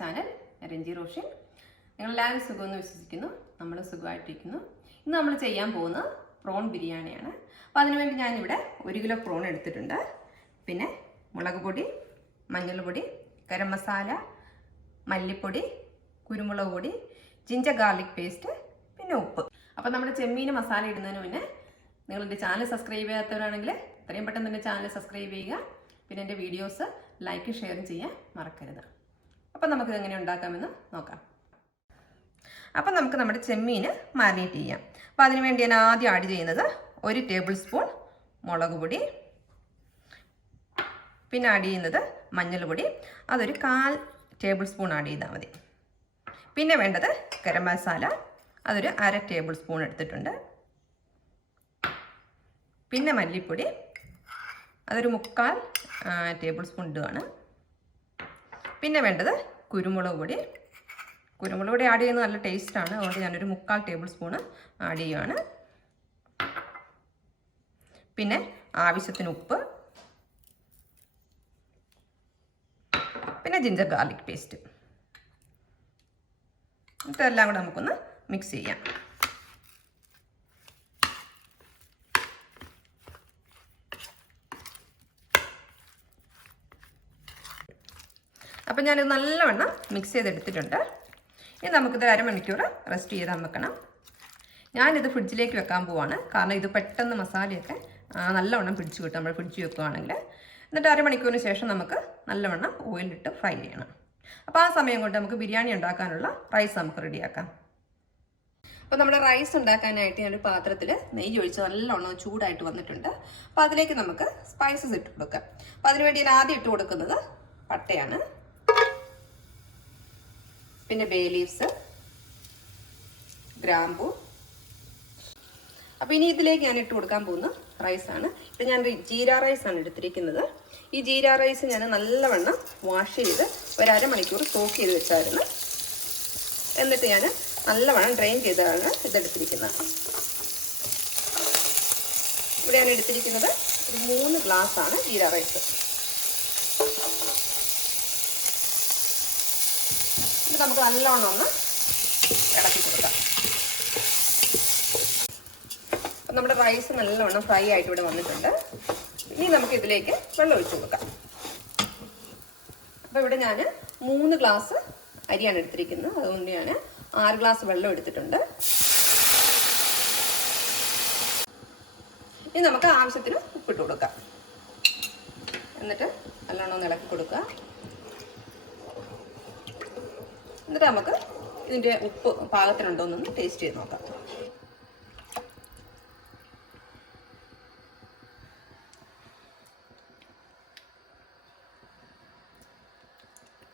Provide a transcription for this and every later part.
Channel Ranji Roshan. നിങ്ങളെല്ലാവരും സുഖമെന്ന് വിശ്വസിക്കുന്നു. നമ്മൾ സുഖമായിട്ടിരിക്കുന്നു. ഇന്ന് നമ്മൾ ചെയ്യാൻ പോകുന്നത് പ്രോൺ ബിരിയാണിയാണ്. അപ്പോൾ അതിനുവേണ്ടി ഞാനിവിടെ 1 കിലോ പ്രോൺ എടുത്തിട്ടുണ്ട്. പിന്നെ മുളക് പൊടി, മഞ്ഞൾപ്പൊടി, ഗരം മസാല, മല്ലിപ്പൊടി, കുരുമുളക് പൊടി, ജിഞ്ചർ ഗാർലിക് പേസ്റ്റ്, പിന്നെ ഉപ്പ്. അപ്പോൾ നമ്മുടെ ചെമ്മീൻ മസാല ഇടുന്നതിന് മുന്നേ നിങ്ങൾ എൻ്റെ ചാനൽ സബ്സ്ക്രൈബ് ചെയ്യാത്തവരാണെങ്കിൽ എത്രയും പെട്ടെന്ന് എൻ്റെ ചാനൽ സബ്സ്ക്രൈബ് ചെയ്യുക. പിന്നെ എൻ്റെ വീഡിയോസ് ലൈക്ക് ഷെയർ ചെയ്യാൻ മറക്കരുത്. അപ്പം നമുക്ക് എങ്ങനെ ഉണ്ടാക്കാമെന്ന് നോക്കാം. അപ്പം നമുക്ക് നമ്മുടെ ചെമ്മീൻ മാരിനേറ്റ് ചെയ്യാം. അപ്പോൾ അതിനുവേണ്ടി ഞാൻ ആദ്യം ആഡ് ചെയ്യുന്നത് 1 ടേബിൾ സ്പൂൺ മുളക് പൊടി, പിന്നെ ആഡ് ചെയ്യുന്നത് മഞ്ഞൾപ്പൊടി, അതൊരു 1/4 ടേബിൾ സ്പൂൺ ആഡ് ചെയ്താൽ മതി. പിന്നെ വേണ്ടത് ഗരം മസാല, അതൊരു 1/2 ടേബിൾ സ്പൂൺ എടുത്തിട്ടുണ്ട്. പിന്നെ മല്ലിപ്പൊടി, അതൊരു 3/4 ടേബിൾ സ്പൂൺ ഇടുകയാണ്. പിന്നെ വേണ്ടത് കുരുമുളക് പൊടി. കുരുമുളക് പൊടി ആഡ് ചെയ്യുന്നത് നല്ല ടേസ്റ്റാണ്, അതുകൊണ്ട് ഞാനൊരു 3/4 ടേബിൾ സ്പൂണ് ആഡ് ചെയ്യുകയാണ്. പിന്നെ ആവശ്യത്തിന് ഉപ്പ്, പിന്നെ ജിഞ്ചർ ഗാർലിക് പേസ്റ്റ്. ഇതെല്ലാം കൂടെ നമുക്കൊന്ന് മിക്സ് ചെയ്യാം. അപ്പം ഞാനിത് നല്ലവണ്ണം മിക്സ് ചെയ്തെടുത്തിട്ടുണ്ട്. ഇനി നമുക്കിത് 1/2 മണിക്കൂർ റെസ്റ്റ് ചെയ്താൽ വെക്കണം. ഞാനിത് ഫ്രിഡ്ജിലേക്ക് വെക്കാൻ പോവാണ്, കാരണം ഇത് പെട്ടെന്ന് മസാലയൊക്കെ നല്ലവണ്ണം പിടിച്ചു കിട്ടും നമ്മൾ ഫ്രിഡ്ജിൽ വെക്കുകയാണെങ്കിൽ. എന്നിട്ട് 1/2 മണിക്കൂറിന് ശേഷം നമുക്ക് നല്ലവണ്ണം ഓയിലിട്ട് ഫ്രൈ ചെയ്യണം. അപ്പോൾ ആ സമയം കൊണ്ട് നമുക്ക് ബിരിയാണി ഉണ്ടാക്കാനുള്ള റൈസ് നമുക്ക് റെഡിയാക്കാം. അപ്പോൾ നമ്മുടെ റൈസ് ഉണ്ടാക്കാനായിട്ട് ഞാനൊരു പാത്രത്തിൽ നെയ്യ് ഒഴിച്ച് നല്ലോണം ചൂടായിട്ട് വന്നിട്ടുണ്ട്. അപ്പോൾ അതിലേക്ക് നമുക്ക് സ്പൈസസ് ഇട്ട് കൊടുക്കാം. അപ്പോൾ അതിനുവേണ്ടി ഞാൻ ആദ്യം ഇട്ട് കൊടുക്കുന്നത് പട്ടയാണ്, പിന്നെ ബേ ലീവ്സ്, ഗ്രാമ്പൂ. അപ്പോൾ ഇനി ഇതിലേക്ക് ഞാൻ ഇട്ട് കൊടുക്കാൻ പോകുന്ന റൈസാണ്. ഇപ്പം ഞാൻ ജീര റൈസാണ് എടുത്തിരിക്കുന്നത്. ഈ ജീര റൈസ് ഞാൻ നല്ലവണ്ണം വാഷ് ചെയ്ത് 1/2 മണിക്കൂർ സോക്ക് ചെയ്ത് വെച്ചായിരുന്നു. എന്നിട്ട് ഞാൻ നല്ലവണ്ണം ഡ്രെയിൻ ചെയ്താണ് ഇതെടുത്തിരിക്കുന്നത്. ഇവിടെ ഞാൻ എടുത്തിരിക്കുന്നത് ഒരു 3 ഗ്ലാസ്സാണ് ജീര റൈസ്. ഇത് നമുക്ക് നല്ലോണം ഒന്ന് ഇളക്കി കൊടുക്കാം. അപ്പം നമ്മുടെ റൈസ് നല്ലവണ്ണം ഫ്രൈ ആയിട്ട് ഇവിടെ വന്നിട്ടുണ്ട്. ഇനി നമുക്ക് ഇതിലേക്ക് വെള്ളം ഒഴിച്ച് കൊടുക്കാം. അപ്പോൾ ഇവിടെ ഞാൻ 3 ഗ്ലാസ് അരിയാണ് എടുത്തിരിക്കുന്നത്, അതുകൊണ്ട് ഞാൻ 6 ഗ്ലാസ് വെള്ളം എടുത്തിട്ടുണ്ട്. ഇനി നമുക്ക് ആവശ്യത്തിന് ഉപ്പിട്ട് കൊടുക്കാം. എന്നിട്ട് നല്ലോണം ഒന്ന് ഇളക്കി കൊടുക്കുക. എന്നിട്ട് നമുക്ക് ഇതിൻ്റെ ഉപ്പ് പാകത്തിനുണ്ടോ എന്നൊന്ന് ടേസ്റ്റ് ചെയ്ത് നോക്കാം.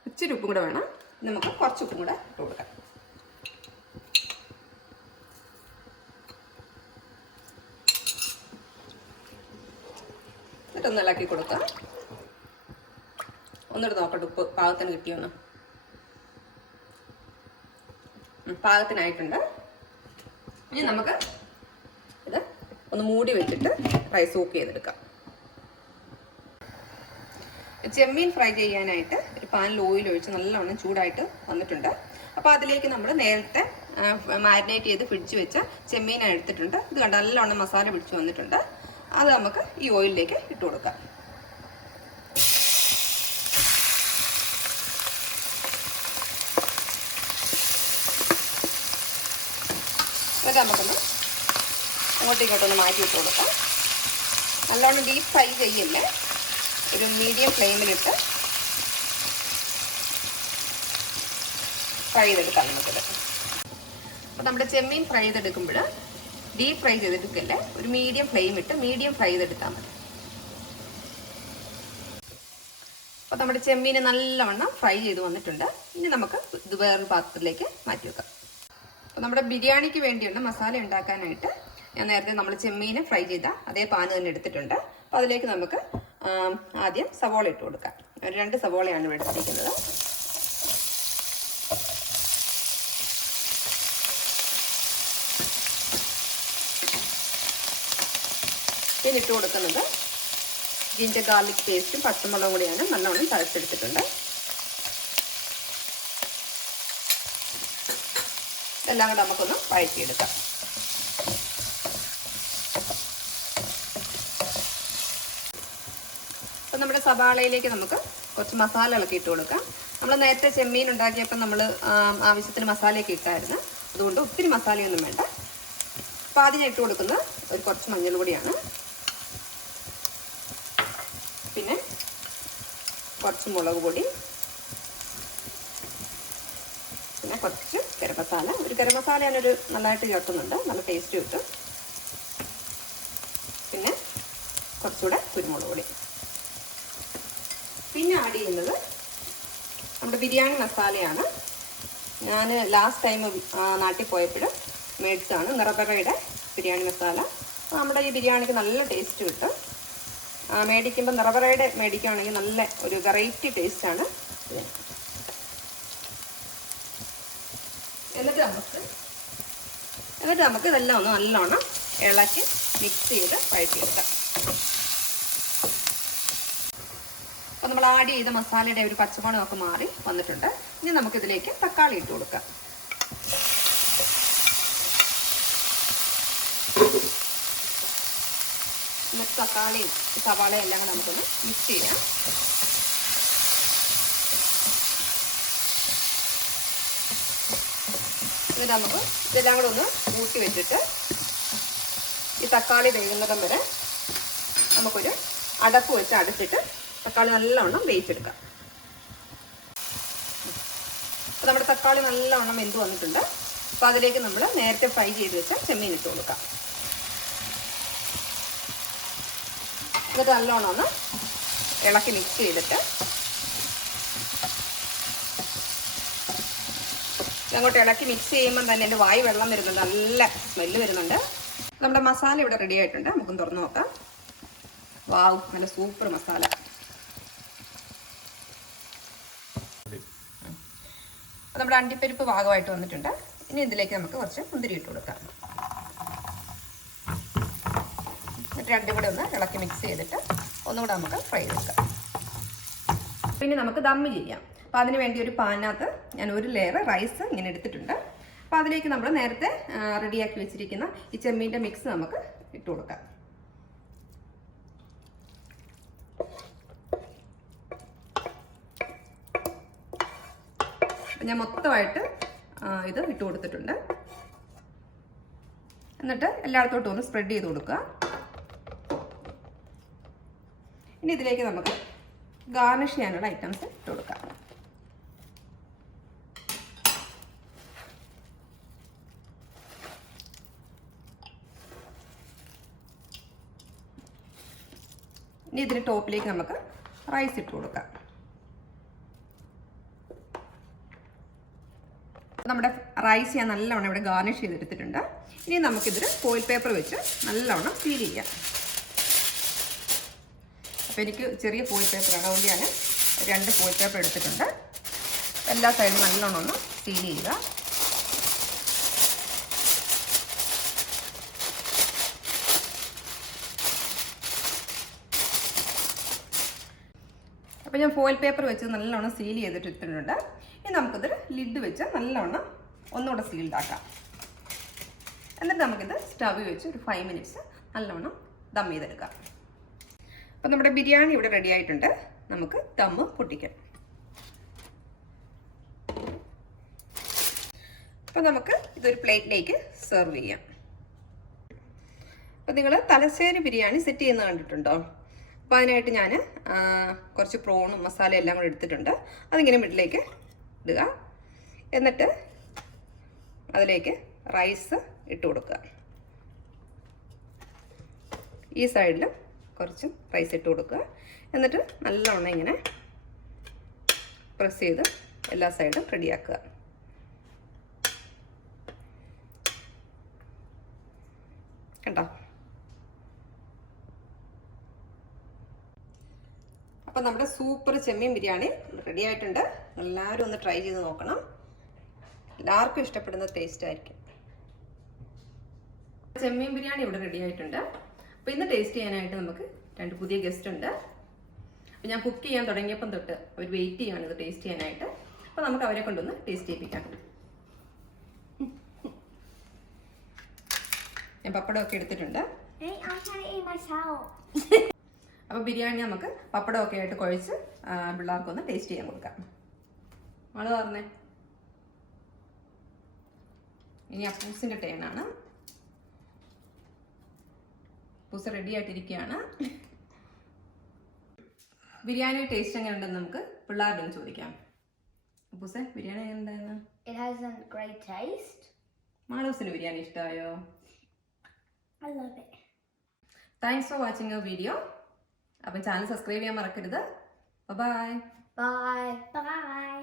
ഇച്ചിരി ഉപ്പും കൂടെ വേണം, നമുക്ക് കുറച്ച് ഉപ്പും കൂടെ ഇട്ട് കൊടുക്കാം. എന്നിട്ടൊന്ന് ഇളക്കി കൊടുക്കാം. ഒന്നിട്ട് നോക്കട്ടെ ഉപ്പ് പാകത്തിന് കിട്ടിയോന്ന്. പാകത്തിനായിട്ടുണ്ട്. ഇനി നമുക്ക് ഇത് ഒന്ന് മൂടി വെച്ചിട്ട് റൈസ് കുക്ക് ചെയ്തെടുക്കാം. ചെമ്മീൻ ഫ്രൈ ചെയ്യാനായിട്ട് ഒരു പാനിൽ ഓയിൽ ഒഴിച്ച് നല്ലവണ്ണം ചൂടായിട്ട് വന്നിട്ടുണ്ട്. അപ്പോൾ അതിലേക്ക് നമ്മൾ നേരത്തെ മാരിനേറ്റ് ചെയ്ത് ഫ്രിഡ്ജ് വെച്ച ചെമ്മീനാണ് എടുത്തിട്ടുണ്ട്. ഇത് കണ്ട നല്ലവണ്ണം മസാല പിടിച്ച് വന്നിട്ടുണ്ട്. അത് നമുക്ക് ഈ ഓയിലിലേക്ക് ഇട്ട് കൊടുക്കാം. എന്നിട്ട് നമുക്കൊന്ന് അങ്ങോട്ടും ഇങ്ങോട്ടൊന്ന് മാറ്റി ഇട്ട് കൊടുക്കാം. നല്ലോണം ഡീപ്പ് ഫ്രൈ ചെയ്യില്ലേ, ഒരു മീഡിയം ഫ്ലെയിമിലിട്ട് ഫ്രൈ ചെയ്തെടുക്കാം നമുക്കിത്. അപ്പോൾ നമ്മുടെ ചെമ്മീൻ ഫ്രൈ ചെയ്തെടുക്കുമ്പോൾ ഡീപ്പ് ഫ്രൈ ചെയ്തെടുക്കല്ലേ, ഒരു മീഡിയം ഫ്ലെയിം ഇട്ട് മീഡിയം ഫ്രൈ ചെയ്തെടുത്താൽ മതി. അപ്പോൾ നമ്മുടെ ചെമ്മീൻ നല്ലവണ്ണം ഫ്രൈ ചെയ്ത് വന്നിട്ടുണ്ട്. ഇനി നമുക്ക് ഇത് വേറൊരു പാത്രത്തിലേക്ക് മാറ്റി വെക്കാം. അപ്പോൾ നമ്മുടെ ബിരിയാണിക്ക് വേണ്ടിയുള്ള മസാല ഉണ്ടാക്കാനായിട്ട് ഞാൻ നേരത്തെ നമ്മൾ ചെമ്മീൻ ഫ്രൈ ചെയ്ത അതേ പാന് തന്നെ എടുത്തിട്ടുണ്ട്. അപ്പോൾ അതിലേക്ക് നമുക്ക് ആദ്യം സവോള ഇട്ട് കൊടുക്കാം. 2 സവോളയാണ് ഇവിടെ എടുത്തിരിക്കുന്നത്. പിന്നെ ഇട്ട് കൊടുക്കുന്നത് ജിഞ്ചർ ഗാർലിക് പേസ്റ്റും പച്ചമുളകും കൂടിയാണ് നല്ലോണം തഴച്ചെടുത്തിട്ടുണ്ട്. എല്ലാം കൂടെ നമുക്കൊന്ന് വഴറ്റിയെടുക്കാം. അപ്പം നമ്മുടെ സവാളയിലേക്ക് നമുക്ക് കുറച്ച് മസാലകളൊക്കെ ഇട്ട് കൊടുക്കാം. നമ്മൾ നേരത്തെ ചെമ്മീൻ ഉണ്ടാക്കിയപ്പോൾ നമ്മൾ ആവശ്യത്തിന് മസാലയൊക്കെ ഇട്ടായിരുന്നു. അതുകൊണ്ട് ഒത്തിരി മസാലയൊന്നും വേണ്ട. അപ്പോൾ ആദ്യം ഇട്ട് കൊടുക്കുന്നത് കുറച്ച് മഞ്ഞൾ പൊടിയാണ്, പിന്നെ കുറച്ച് മുളക് പൊടി, പിന്നെ കുറച്ച് ഗരം മസാല. ഗരം മസാല ഞാനൊരു നന്നായിട്ട് ചേർക്കുന്നുണ്ട്, നല്ല ടേസ്റ്റ് കിട്ടും. പിന്നെ കുറച്ചുകൂടെ കുരുമുളക് പൊടി. പിന്നെ ആഡ് ചെയ്യുന്നത് നമ്മുടെ ബിരിയാണി മസാലയാണ്. ഞാൻ ലാസ്റ്റ് ടൈം നാട്ടിൽ പോയപ്പോൾ മേടിച്ചതാണ്, നിറബറയുടെ ബിരിയാണി മസാല. നമ്മുടെ ഈ ബിരിയാണിക്ക് നല്ല ടേസ്റ്റ് കിട്ടും. മേടിക്കുമ്പോൾ നിറബറയുടെ മേടിക്കുകയാണെങ്കിൽ നല്ല ഒരു വെറൈറ്റി ടേസ്റ്റാണ്. എന്നിട്ട് നമുക്ക് ഇതെല്ലാം ഒന്ന് നല്ലോണം ഇളക്കി മിക്സ് ചെയ്ത് വഴറ്റിയെടുക്കാം. അപ്പോൾ നമ്മൾ ആഡ് ചെയ്ത മസാലയുടെ ഒരു പച്ചമണമൊക്കെ മാറി വന്നിട്ടുണ്ട്. ഇനി നമുക്കിതിലേക്ക് തക്കാളി ഇട്ട് കൊടുക്കാം. എന്നിട്ട് തക്കാളിയും സവാളയും എല്ലാം കൂടെ നമുക്കൊന്ന് മിക്സ് ചെയ്യാം. എന്നിട്ട് നമുക്ക് ഇതെല്ലാം കൂടെ ഒന്ന് കൂട്ടി വെച്ചിട്ട് ഈ തക്കാളി വേകുന്നിടം വരെ നമുക്കൊരു അടപ്പ് വെച്ച് അടച്ചിട്ട് തക്കാളി നല്ലവണ്ണം വേവിച്ചെടുക്കാം. അപ്പോൾ നമ്മുടെ തക്കാളി നല്ലവണ്ണം വെന്ത് വന്നിട്ടുണ്ട്. അപ്പോൾ അതിലേക്ക് നമ്മൾ നേരത്തെ ഫ്രൈ ചെയ്ത് വെച്ച ചെമ്മീൻ ഇട്ട് കൊടുക്കാം. എന്നിട്ട് നല്ലോണം ഒന്ന് ഇളക്കി മിക്സ് ചെയ്തിട്ട് അങ്ങോട്ട് ഇളക്കി മിക്സ് ചെയ്യുമ്പോൾ തന്നെ എൻ്റെ വായ് വെള്ളം വരുന്നുണ്ട്, നല്ല സ്മെല്ല് വരുന്നുണ്ട്. നമ്മുടെ മസാല ഇവിടെ റെഡി ആയിട്ടുണ്ട്. നമുക്കൊന്ന് തുറന്ന് നോക്കാം. വാവ്, നല്ല സൂപ്പർ മസാല. നമ്മുടെ അണ്ടിപ്പരിപ്പ് ഭാഗമായിട്ട് വന്നിട്ടുണ്ട്. ഇനി ഇതിലേക്ക് നമുക്ക് കുറച്ച് മുന്തിരി ഇട്ട് കൊടുക്കാം. എന്നിട്ട് രണ്ടും കൂടെ ഒന്ന് ഇളക്കി മിക്സ് ചെയ്തിട്ട് ഒന്നുകൂടെ നമുക്ക് ഫ്രൈ ചെയ്തെടുക്കാം. പിന്നെ നമുക്ക് ദമ്മ് ചെയ്യാം. അപ്പോൾ അതിന് വേണ്ടി ഒരു പാനിനകത്ത് ഞാൻ ഒരു ലെയർ റൈസ് ഇങ്ങനെ എടുത്തിട്ടുണ്ട്. അപ്പോൾ അതിലേക്ക് നമ്മൾ നേരത്തെ റെഡിയാക്കി വെച്ചിരിക്കുന്ന ഈ ചെമ്മീൻ്റെ മിക്സ് നമുക്ക് ഇട്ട് കൊടുക്കാം. ഞാൻ മൊത്തമായിട്ട് ഇത് ഇട്ട് കൊടുത്തിട്ടുണ്ട്. എന്നിട്ട് എല്ലായിടത്തോട്ടും ഒന്ന് സ്പ്രെഡ് ചെയ്ത് കൊടുക്കുക. ഇനി ഇതിലേക്ക് നമുക്ക് ഗാർണിഷ് ചെയ്യാനുള്ള ഐറ്റംസ് ഇട്ട് കൊടുക്കാം. ഇനി ഇതിന് ടോപ്പിലേക്ക് നമുക്ക് റൈസ് ഇട്ട് കൊടുക്കാം. നമ്മുടെ റൈസ് ഞാൻ നല്ലവണ്ണം ഇവിടെ ഗാർണിഷ് ചെയ്തെടുത്തിട്ടുണ്ട്. ഇനി നമുക്കിതിൽ ഫോയിൽ പേപ്പർ വെച്ച് നല്ലവണ്ണം സീൽ ചെയ്യാം. അപ്പോൾ എനിക്ക് ചെറിയ ഫോയിൽ പേപ്പറാണ്, അതുകൊണ്ട് ഞാൻ 2 ഫോയിൽ പേപ്പർ എടുത്തിട്ടുണ്ട്. എല്ലാ സൈഡും നല്ലോണം ഒന്ന് സീൽ ചെയ്യുക. അപ്പോൾ ഞാൻ ഫോയിൽ പേപ്പർ വെച്ച് നല്ലോണം സീൽ ചെയ്തിട്ടിട്ടുണ്ട്. ഇനി നമുക്കിത് ലിഡ് വെച്ച് നല്ലോണം ഒന്നുകൂടെ സീൽഡാക്കാം. എന്നിട്ട് നമുക്കിത് സ്റ്റവ് വെച്ച് ഒരു 5 മിനിറ്റ്സ് നല്ലോണം ദം ചെയ്തെടുക്കാം. അപ്പോൾ നമ്മുടെ ബിരിയാണി ഇവിടെ റെഡി ആയിട്ടുണ്ട്. നമുക്ക് ദമ്മ് പൊട്ടിക്കാം. അപ്പോൾ നമുക്ക് ഇതൊരു പ്ലേറ്റിലേക്ക് സെർവ് ചെയ്യാം. അപ്പോൾ നിങ്ങൾ തലശ്ശേരി ബിരിയാണി സെറ്റ് ചെയ്യുന്നത് കണ്ടിട്ടുണ്ടോ? അപ്പോൾ അതിനായിട്ട് ഞാൻ കുറച്ച് പ്രോണും മസാലയും എല്ലാം കൂടെ എടുത്തിട്ടുണ്ട്. അതിങ്ങനെ മിഡിലേക്ക് ഇടുക. എന്നിട്ട് അതിലേക്ക് റൈസ് ഇട്ട് കൊടുക്കുക. ഈ സൈഡിൽ കുറച്ച് റൈസ് ഇട്ട് കൊടുക്കുക. എന്നിട്ട് നല്ലോണം ഇങ്ങനെ പ്രസ് ചെയ്ത് എല്ലാ സൈഡും റെഡിയാക്കുക. കണ്ടോ? അപ്പോൾ നമ്മുടെ സൂപ്പർ ചെമ്മീൻ ബിരിയാണി റെഡി ആയിട്ടുണ്ട്. എല്ലാവരും ഒന്ന് ട്രൈ ചെയ്ത് നോക്കണം. എല്ലാവർക്കും ഇഷ്ടപ്പെടുന്ന ടേസ്റ്റ് ആയിരിക്കും. ചെമ്മീൻ ബിരിയാണി ഇവിടെ റെഡി ആയിട്ടുണ്ട്. അപ്പോൾ ഇന്ന് ടേസ്റ്റ് ചെയ്യാനായിട്ട് നമുക്ക് 2 പുതിയ ഗസ്റ്റ് ഉണ്ട്. അപ്പോൾ ഞാൻ കുക്ക് ചെയ്യാൻ തുടങ്ങിയപ്പം തൊട്ട് അവർ വെയിറ്റ് ചെയ്യാണ് ഇത് ടേസ്റ്റ് ചെയ്യാനായിട്ട്. അപ്പോൾ നമുക്ക് അവരെ കൊണ്ടൊന്ന് ടേസ്റ്റ് ചെയ്യിപ്പിക്കാം. ഞാൻ പപ്പടമൊക്കെ എടുത്തിട്ടുണ്ട്. Hey, I can't eat myself. അപ്പോൾ ബിരിയാണി നമുക്ക് പപ്പടമൊക്കെ ആയിട്ട് കുഴച്ച് പിള്ളേർക്കൊന്ന് ടേസ്റ്റ് ചെയ്യാൻ കൊടുക്കാം. ആള് പറഞ്ഞേ. ഇനി അപ്പൂസിൻ്റെ ടേണാണ്. അപ്പൂസ് റെഡി ആയിട്ടിരിക്കുകയാണ്. ബിരിയാണി ടേസ്റ്റ് എങ്ങനെ ഉണ്ടെന്ന് നമുക്ക് പിള്ളേരുടെ ചോദിക്കാം. അപ്പൂസേ, ബിരിയാണി എങ്ങനെ ഉണ്ടായിരുന്നു? It has a great taste. മാളൂസിന് biryani ഇഷ്ടമായോ? I love it. Thanks for watching our video. അപ്പം ചാനൽ സബ്സ്ക്രൈബ് ചെയ്യാൻ മറക്കരുത്. ബൈ. Bye. Bye.